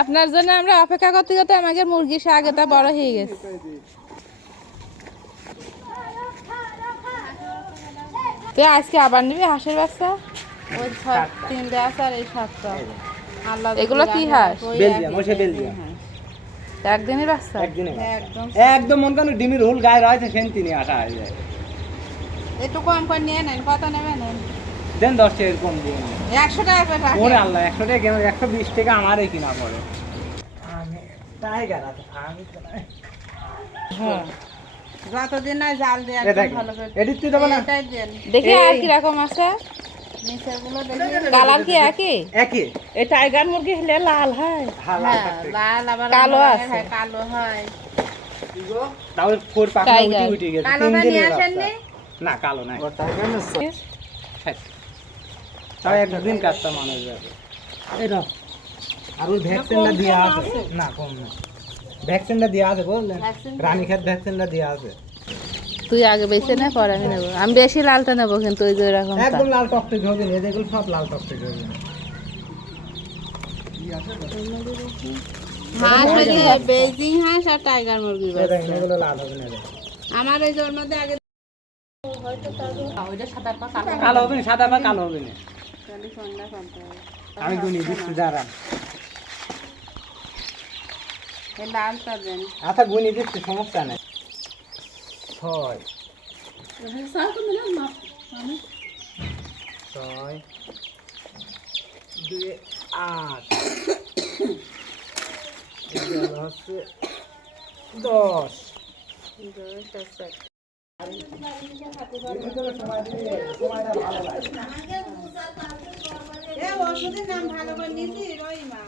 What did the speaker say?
আপনার জন্য আমরা অপেক্ষা করতে করতে আমাদের মুরগি আগেটা বড় হয়ে গেছে। তুই আজকে আবার নিবি হাঁসের বাচ্চা ওই তিনটে আছে আর এই সাতটা আল্লাহ এগুলো কি হাঁস? বেলজিয়াম, ওই বেলজিয়াম। একদিনের বাচ্চা একদম। মন কেন ডিমির হুল গায়ে রয়েছে সেন তিনি আসা হয়ে যায়। একটু কম করে নিয়ে নেন কত নেবেন? দেন দশ টাকা কম দিয়ে একশো টাকা করে। ওরে আল্লাহ একশো টাকা কেন? একশো বিশ টাকা আমারই কিনা পড়ে। টাইগার আছে আমি তো হ্যাঁ। যতদিন নয় জাল দিয়ে ভালো করে এডিট না? দেখি আর আছে? নিচেরগুলো দেখি কালার কি একই? একই। এই টাইগার মুরগি হলে লাল হয়। হ্যাঁ লাল হ্যাঁ, আবার কালো আছে। কালো হয়। তাহলে ফোর পাখনা উঠে টাইগার। উঠে গেছে তিন কালোটা না কালো নাই। হ্যাঁ। তাও একদিন কাজটা মানুষ যাবে। এটা আর ওই ভ্যাকসিনটা দেওয়া আছে। না কম না। ভ্যাকসিনটা দেওয়া আছে Vaccine রানীক্ষেত ভ্যাকসিনটা দেওয়া আছে। তুই আগে বেছে নে পরে আমি নেব। আমি বেশি লালটা নেব কিন্তু ওই যে এরকম একদম লাল টকটকে হবে না এগুলো সব লাল টকটকে হবে না। হাঁস বেজিং হাঁস আর টাইগার মুরগি আমার এই মধ্যে আগে কালো। হবে। না সাদা বা কালো হবে না। আমি গুনি দিচ্ছি দাঁড়ান। আচ্ছা গুনি দিচ্ছি সমস্যা নেই। ছয়। ছয় দুই আট। এগুলো হচ্ছে দশ। এ ওষুধের নাম ভালো করে নিয়েছি রহিমা।